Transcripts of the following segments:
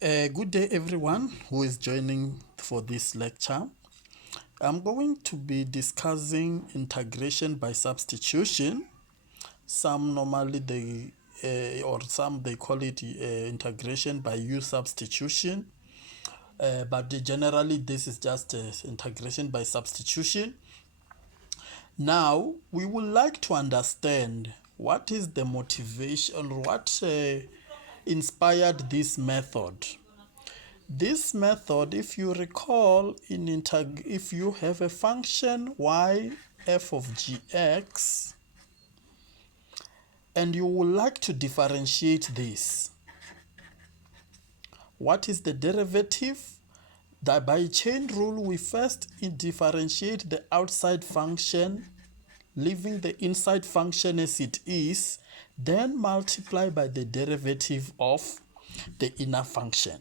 Good day, everyone who is joining for this lecture. I'm going to be discussing integration by substitution. Some normally they call it integration by use substitution, but generally this is just integration by substitution. Now we would like to understand what is the motivation, what inspired this method. This method, if you recall, if you have a function y f of gx and you would like to differentiate this, what is the derivative? That by chain rule, we first differentiate the outside function, leaving the inside function as it is, then multiply by the derivative of the inner function.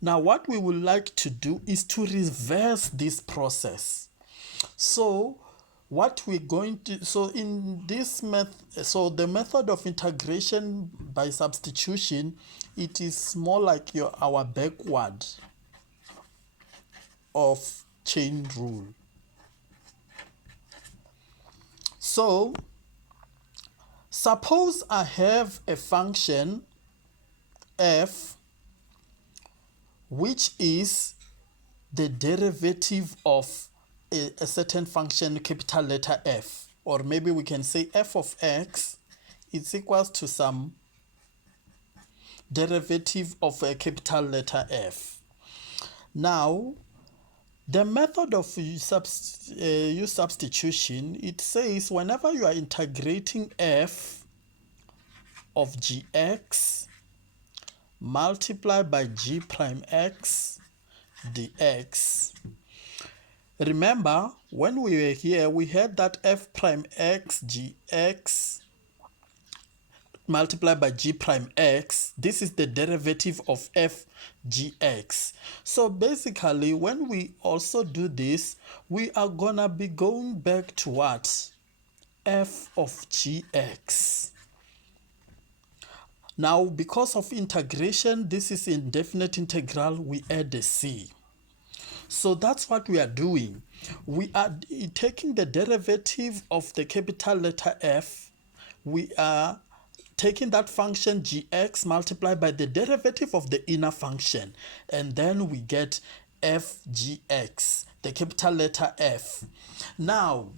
Now what we would like to do is to reverse this process. So what we're going to, so in this method, so the method of integration by substitution, it is more like our backward of chain rule. So suppose I have a function f which is the derivative of a certain function, capital letter f, or maybe we can say f of x is equals to some derivative of a capital letter f. Now the method of use substitution, it says whenever you are integrating f of gx multiply by g prime x dx. Remember, when we were here, we had that f prime x gx multiplied by g prime x. This is the derivative of f gx. So basically, when we also do this, we are gonna be going back to what? F of gx. Now, because of integration, this is indefinite integral, we add a c. So that's what we are doing. We are taking the derivative of the capital letter f. We are taking that function gx multiplied by the derivative of the inner function, and then we get f gx, the capital letter f. Now,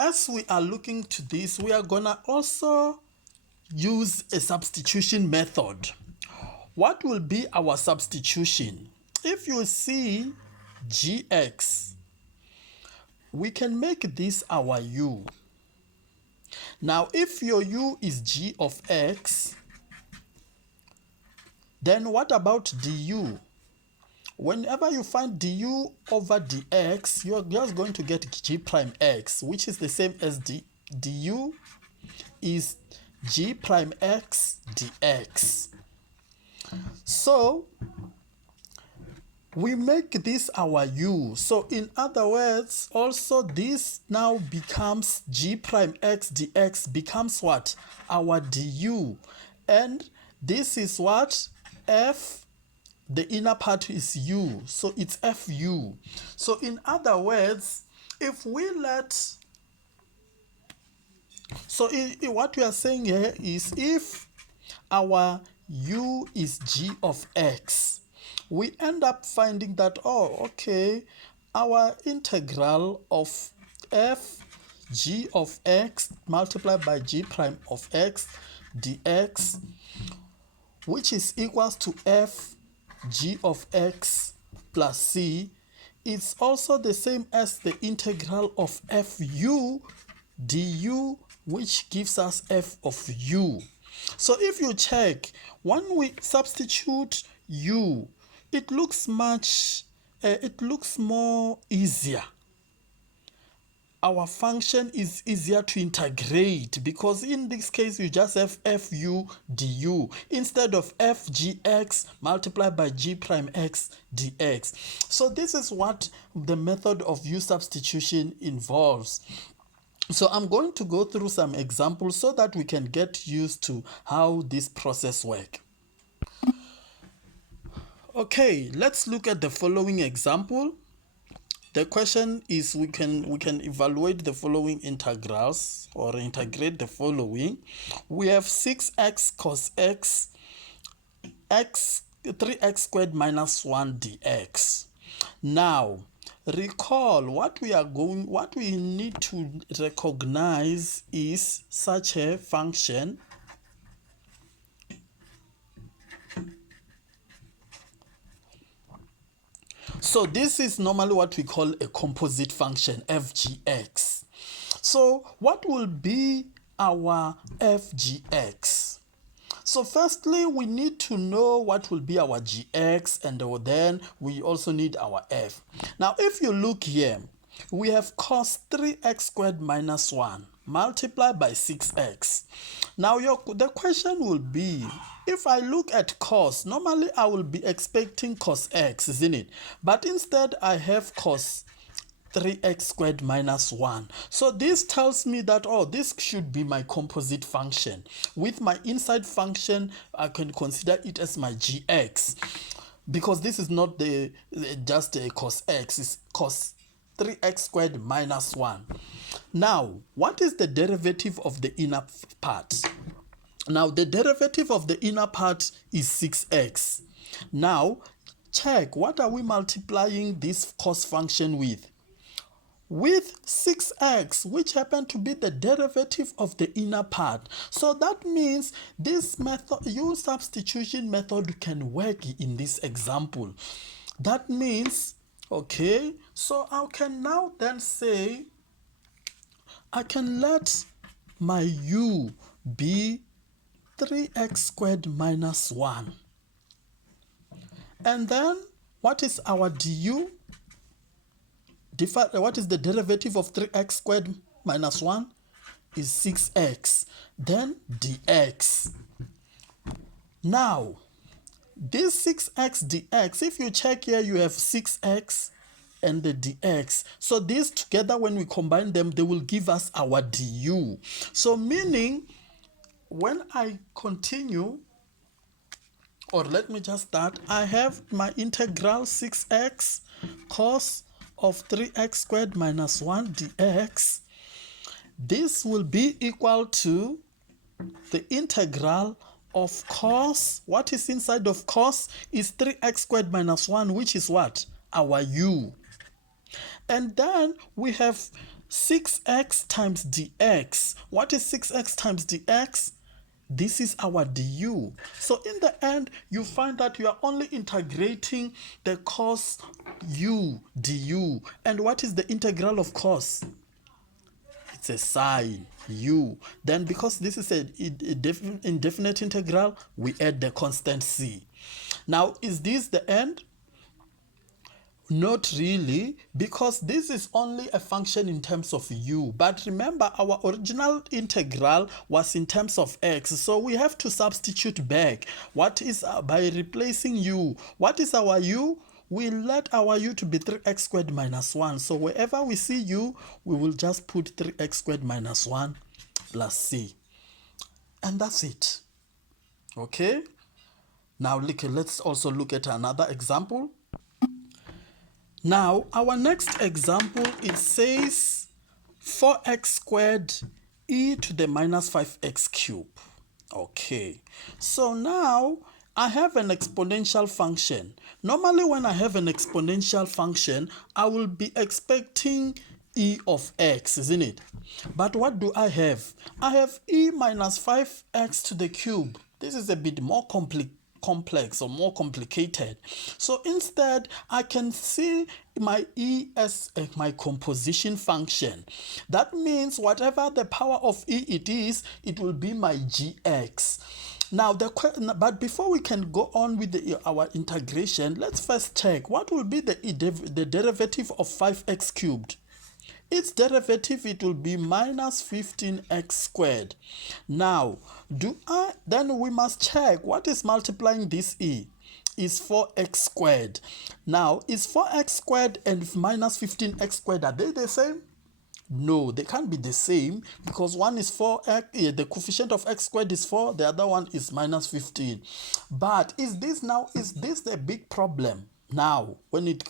as we are looking to this, we are gonna also use a substitution method. What will be our substitution? If you see gx, we can make this our u. Now if your u is g of x, then what about du? Whenever you find du over dx, you're just going to get g prime x, which is the same as du is g prime x dx. So we make this our u. So in other words, also this now becomes g prime x dx becomes what? Our du. And this is what? F, the inner part is u. So it's fu. So in other words, if we let, so what we are saying here is if our u is g of x, we end up finding that, oh, okay, our integral of f g of x multiplied by g prime of x dx, which is equals to f g of x plus c, it's also the same as the integral of fu du, which gives us f of u. So if you check, when we substitute u, it looks more easier. Our function is easier to integrate because in this case you just have fu du instead of f gx multiplied by g prime x dx. So this is what the method of u substitution involves. So I'm going to go through some examples so that we can get used to how this process works. Okay, let's look at the following example. The question is we can evaluate the following integrals or integrate the following. We have 6x cos x 3x squared minus 1 dx. Now recall what we need to recognize is such a function. So this is normally what we call a composite function, fgx. So what will be our fgx? So firstly, we need to know what will be our gx, and then we also need our f. Now, if you look here, we have cos 3x squared minus 1 multiplied by 6x. Now, the question will be, if I look at cos, normally I will be expecting cos x, isn't it? But instead, I have cos 3x squared minus 1. So this tells me that, oh, this should be my composite function. With my inside function, I can consider it as my gx, because this is not just a cos x, it's cos 3x squared minus 1. Now, what is the derivative of the inner part? Now, the derivative of the inner part is 6x. Now, check, what are we multiplying this cos function with? With 6x, which happen to be the derivative of the inner part. So that means this method, your substitution method, can work in this example. That means, okay, so I can now then say, I can let my u be 3x squared minus 1. And then, what is our du? What is the derivative of 3x squared minus 1? Is 6x. Then dx. Now, this 6x dx, if you check here, you have 6x and the dx. So these together, when we combine them, they will give us our du. So meaning, when I continue, or let me just start, I have my integral 6x cos of 3x squared minus 1 dx. This will be equal to the integral of cos. What is inside of cos is 3x squared minus 1, which is what? Our u. And then we have 6x times dx. What is 6x times dx? This is our du. So in the end, you find that you are only integrating the cos u du. And what is the integral of cos? It's a sine u. Then because this is an indefinite integral, we add the constant c. Now, is this the end? Not really, because this is only a function in terms of u. But remember, our original integral was in terms of x. So we have to substitute back. What is by replacing u? What is our u? We let our u to be 3x squared minus 1. So wherever we see u, we will just put 3x squared minus 1 plus c. And that's it. Okay? Now let's also look at another example. Now, our next example, it says 4x squared e to the minus 5x cube. Okay, so now I have an exponential function. Normally, when I have an exponential function, I will be expecting e of x, isn't it? But what do I have? I have e minus 5x to the cube. This is a bit more complex or more complicated. So instead, I can see my e as my composition function. That means whatever the power of e it is, it will be my gx. Now, but before we can go on with our integration, let's first check what will be the derivative of 5x cubed. Its derivative, it will be minus 15x squared. Now, then we must check what is multiplying this e is 4x squared. Now, is 4x squared and minus 15x squared, are they the same? No, they can't be the same because one is 4x, the coefficient of x squared is 4, the other one is minus 15. But is this the big problem now when it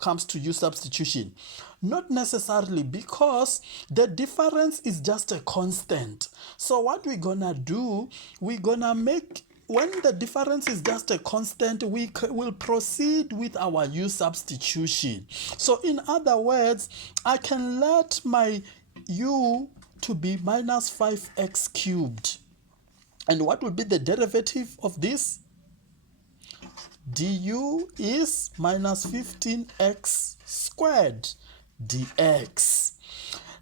comes to u substitution? Not necessarily, because the difference is just a constant. So what we're gonna do, we're gonna make, when the difference is just a constant, we will proceed with our u substitution. So in other words, I can let my u to be minus 5x cubed. And what will be the derivative of this? Du is minus 15x squared dx.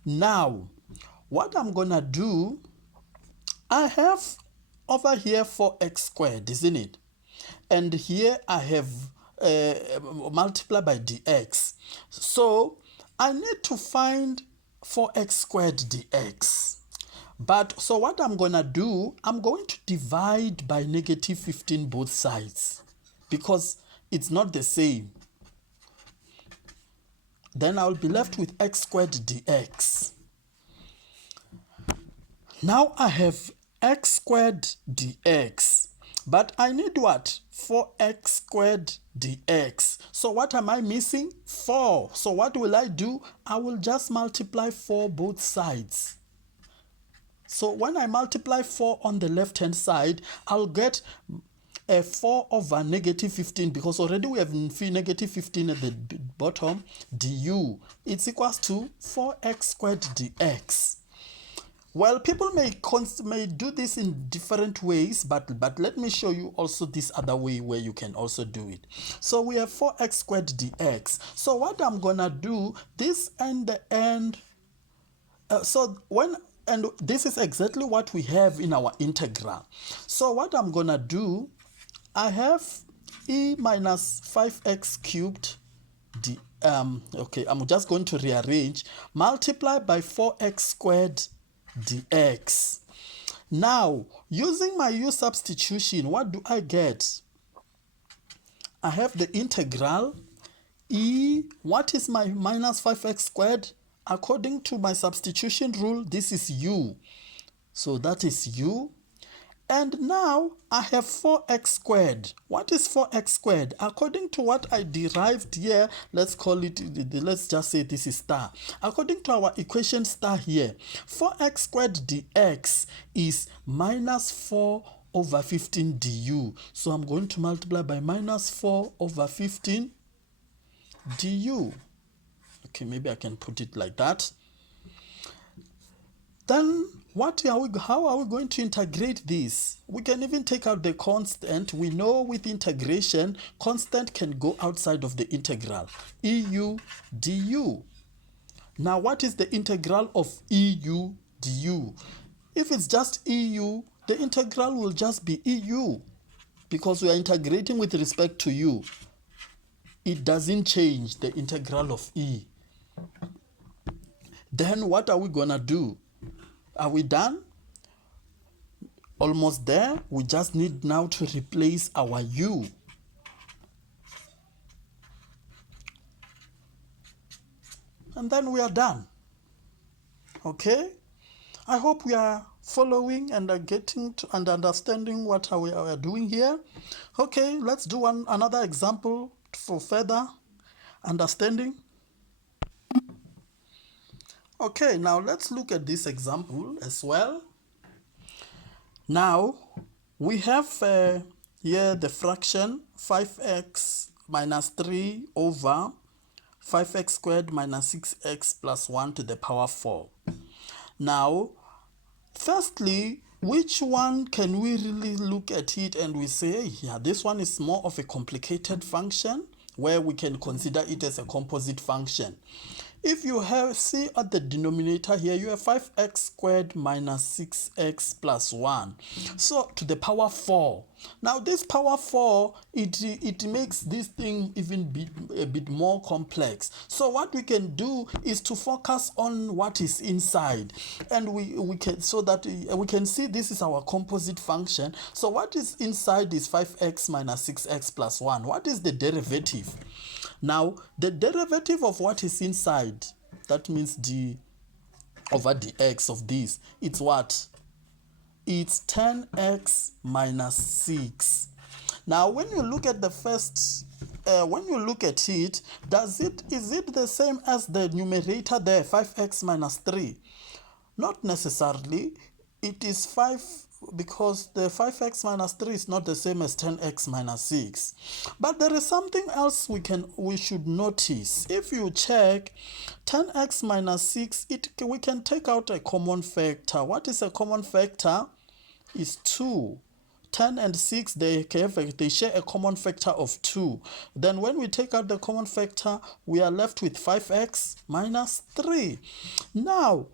Now, what I'm gonna do, I have over here 4x squared, isn't it? And here I have multiply by dx. So I need to find 4x squared dx. But so what I'm gonna do, I'm going to divide by negative 15 both sides, because it's not the same. Then I'll be left with x squared dx. Now I have x squared dx, but I need what? 4x squared dx. So what am I missing? 4. So what will I do? I will just multiply 4 both sides. So when I multiply 4 on the left hand side, I'll get a 4 over negative 15, because already we have negative 15 at the bottom, du. It's equals to 4x squared dx. Well, people may do this in different ways, but let me show you also this other way where you can also do it. So we have 4x squared dx. So what I'm gonna do, this and the end, and this is exactly what we have in our integral. So what I'm gonna do, I have e minus 5x cubed okay, I'm just going to rearrange, multiply by 4x squared dx. Now, using my u substitution, what do I get? I have the integral e, what is my minus 5x squared? According to my substitution rule, this is u. So that is u. And now I have 4x squared. What is 4x squared? According to what I derived here, let's just say this is star. According to our equation star here, 4x squared dx is minus 4 over 15 du. So I'm going to multiply by minus 4 over 15 du. Okay, maybe I can put it like that. Then how are we going to integrate this? We can even take out the constant. We know with integration, constant can go outside of the integral. EU du. Now, what is the integral of EU du? If it's just EU, the integral will just be EU, because we are integrating with respect to u. It doesn't change the integral of e. Then what are we gonna do? Are we done? Almost there. We just need now to replace our u. And then we are done. Okay? I hope we are following and are getting to and understanding what we are doing here. Okay, let's do another example for further understanding. Okay, now let's look at this example as well. Now, we have here the fraction 5x minus 3 over 5x squared minus 6x plus 1 to the power 4. Now, firstly, which one can we really look at it and we say, yeah, this one is more of a complicated function where we can consider it as a composite function. If you see at the denominator here, you have 5x squared minus 6x plus 1. So to the power 4. Now this power 4, it makes this thing even a bit more complex. So what we can do is to focus on what is inside. And we can, so that we can see this is our composite function. So what is inside is 5x minus 6x plus 1. What is the derivative? Now, the derivative of what is inside, that means over dx of this. It's what? It's 10x minus 6. Now, when you look at the first, when you look at it, is it the same as the numerator there, 5x minus 3? Not necessarily. It is 5 because the 5x minus 3 is not the same as 10x minus 6. But there is something else we should notice. If you check 10x minus 6, we can take out a common factor. What is a common factor? Is 2. 10 and 6, they share a common factor of 2. Then when we take out the common factor, we are left with 5x minus 3. Now,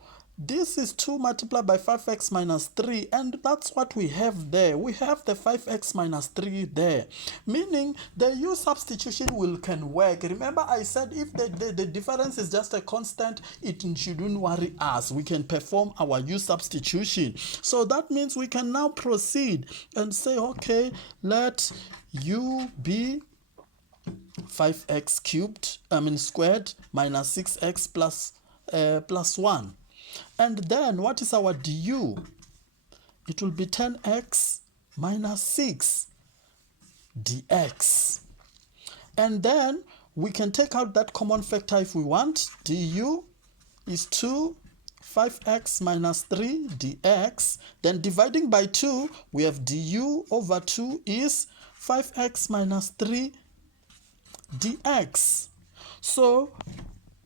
this is 2 multiplied by 5x minus 3, and that's what we have there. We have the 5x minus 3 there, meaning the u substitution can work. Remember I said if the difference is just a constant, it shouldn't worry us. We can perform our u substitution. So that means we can now proceed and say, okay, let u be 5x squared minus 6x plus 1. And then what is our du? It will be 10x minus 6 dx. And then we can take out that common factor if we want. Du is 2, 5x minus 3 dx. Then dividing by 2, we have du over 2 is 5x minus 3 dx. So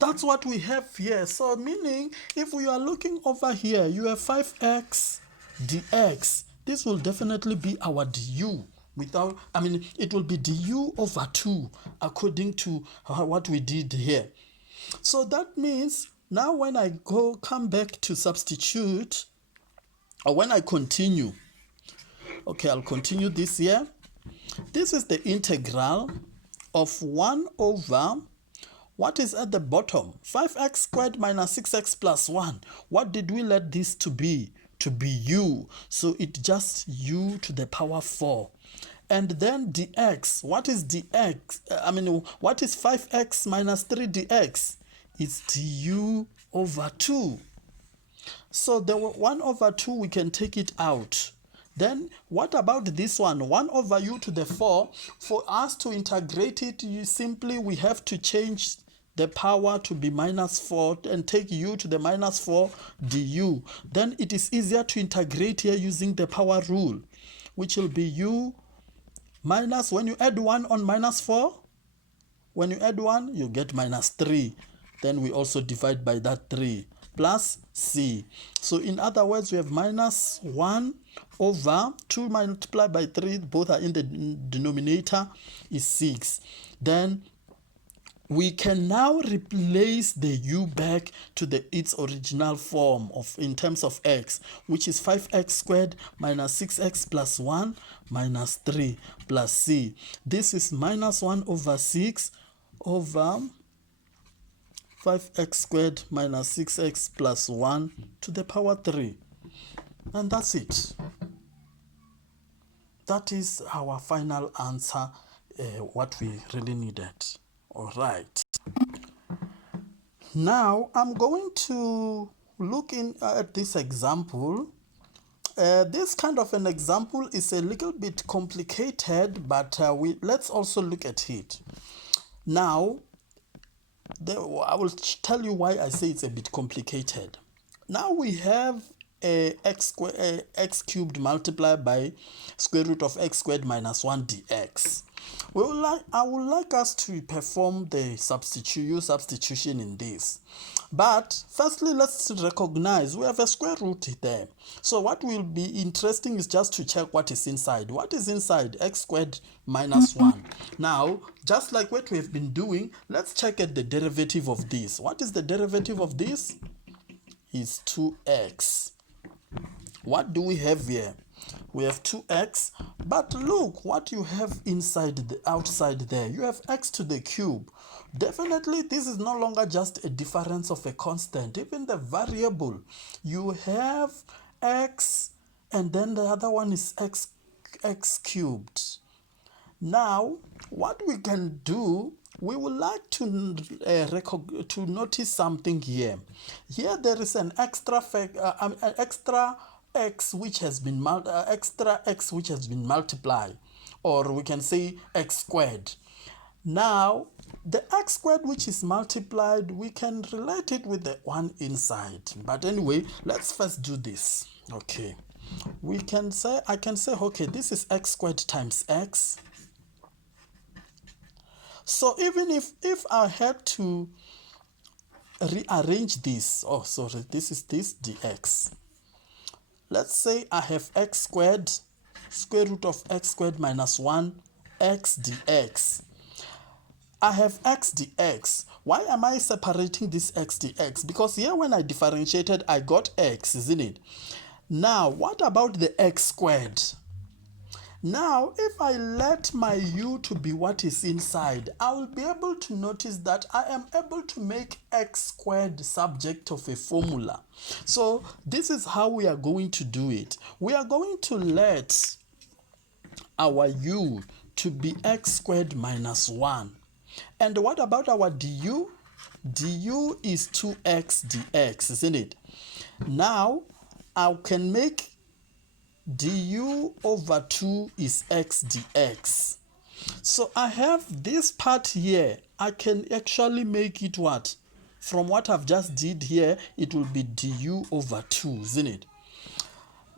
that's what we have here. So meaning if we are looking over here, you have 5x dx. This will definitely be our du. It will be du over 2 according to what we did here. So that means now when I come back to substitute, or when I continue, okay, I'll continue this here. This is the integral of 1 over what is at the bottom? 5x squared minus 6x plus 1. What did we let this to be? To be u. So it's just u to the power 4. And then dx. What is dx? What is 5x minus 3 dx? It's du over 2. So the 1 over 2, we can take it out. Then what about this one? 1 over u to the 4. For us to integrate it, we have to change the power to be minus 4 and take u to the minus 4 du. Then it is easier to integrate here using the power rule, which will be u minus, when you add 1 on minus 4, when you add 1, you get minus 3. Then we also divide by that 3 plus c. So in other words, we have minus 1 over 2 multiplied by 3, both are in the denominator, is 6. Then we can now replace the u back to its original form in terms of x, which is 5x squared minus 6x plus 1 minus 3 plus c. This is minus 1 over 6 over 5x squared minus 6x plus 1 to the power 3. And that's it. That is our final answer, what we really needed. All right. Now I'm going to look at this example. This kind of an example is a little bit complicated, but let's also look at it. Now, I will tell you why I say it's a bit complicated. Now we have x cubed multiplied by square root of x squared minus 1 dx. I would like us to perform the substitution in this. But firstly, let's recognize we have a square root there. So what will be interesting is just to check what is inside. What is inside? X squared minus 1. Now, just like what we have been doing, let's check at the derivative of this. What is the derivative of this? Is 2x. What do we have here? We have 2x, but look what you have outside there. You have x to the cube. Definitely this is no longer just a difference of a constant. Even the variable, you have x, and then the other one is x cubed. Now, what we can do, we would like to notice something here. Here there is an extra x which has been multiplied, or we can say x squared. Now, the x squared which is multiplied, we can relate it with the one inside. But anyway, let's first do this. Okay, I can say, okay, this is x squared times x. So even if I had to rearrange this, oh sorry, this is this dx. Let's say I have x squared, square root of x squared minus 1, x dx. I have x dx. Why am I separating this x dx? Because here when I differentiated, I got x, isn't it? Now, what about the x squared? Now, if I let my u to be what is inside, I will be able to notice that I am able to make x squared subject of a formula. So this is how we are going to do it. We are going to let our u to be x squared minus 1. And what about our du? Du is 2x dx, isn't it? Now, I can make du over 2 is x dx. So I have this part here. I can actually make it what? From what I've just did here, it will be du over 2, isn't it?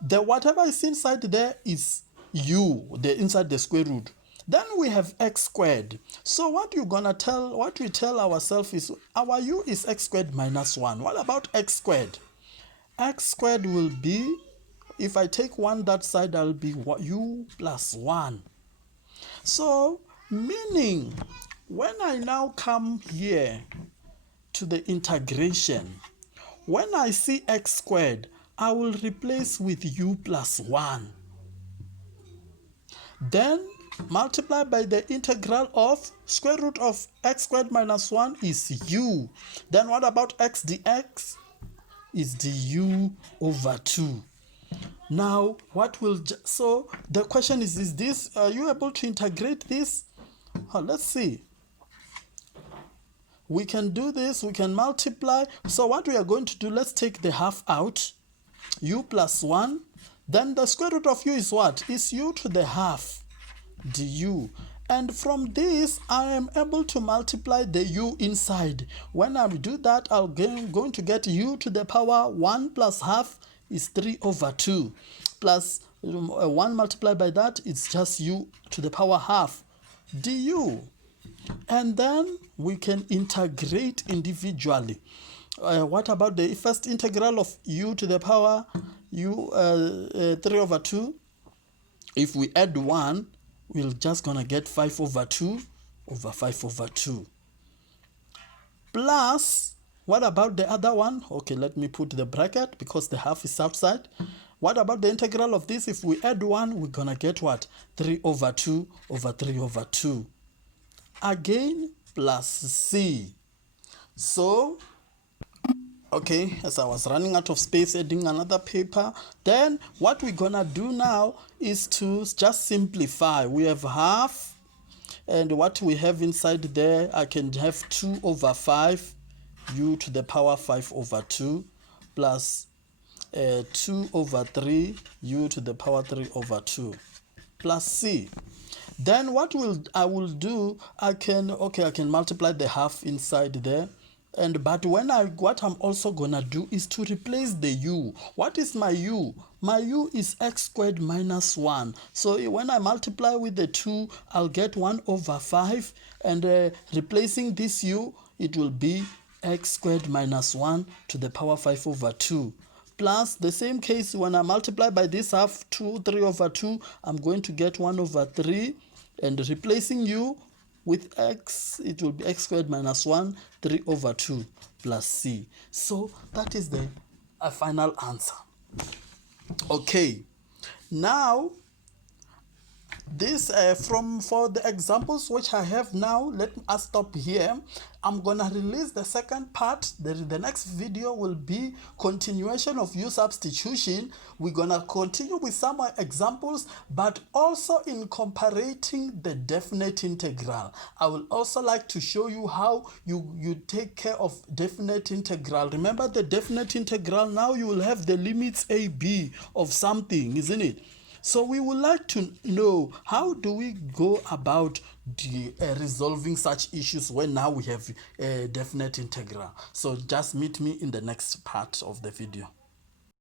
The whatever is inside there is u, the inside the square root. Then we have x squared. So what we tell ourselves is our u is x squared minus 1. What about x squared? X squared will be, if I take 1 that side, I'll be u plus 1. So, meaning, when I now come here to the integration, when I see x squared, I will replace with u plus 1. Then, multiply by the integral of square root of x squared minus 1 is u. Then what about x dx? Is du over 2. Now, so the question is this, are you able to integrate this? Let's see. We can do this, we can multiply. So what we are going to do, let's take the half out, u plus 1. Then the square root of u is what? Is u to the half du. And from this, I am able to multiply the u inside. When I do that, I'm going to get u to the power 1 plus half is 3 over 2. Plus 1 multiplied by that, it's just u to the power half du. And then we can integrate individually. What about the first integral of u to the power 3 over 2? If we add 1, we're just going to get 5 over 2 over 5 over 2. Plus, what about the other one? Okay, let me put the bracket because the half is outside. What about the integral of this? If we add 1, we're going to get what? 3 over 2 over 3 over 2. Again, plus c. So, okay, as I was running out of space adding another paper, then what we're gonna do now is to just simplify. We have half, and what we have inside there, I can have 2 over 5 u to the power 5 over 2 plus 2 over 3 u to the power 3 over 2 plus c. Then what I will do, I can multiply the half inside there. But what I'm also gonna do is to replace the u. What is my u? My u is x squared minus 1. So when I multiply with the 2, I'll get 1 over 5. And replacing this u, it will be x squared minus 1 to the power 5 over 2. Plus the same case, when I multiply by this half, 3 over 2, I'm going to get 1 over 3. And replacing u with x, it will be x squared minus 1, 3 over 2 plus c. So that is the final answer. Okay, now this for the examples which I have now, let us stop here. I'm gonna release the second part. The next video will be continuation of U substitution. We're gonna continue with some examples, but also incorporating the definite integral. I will also like to show you how you take care of definite integral. Remember the definite integral, now you will have the limits a b of something, isn't it? So we would like to know, how do we go about resolving such issues when now we have a definite integral? So just meet me in the next part of the video.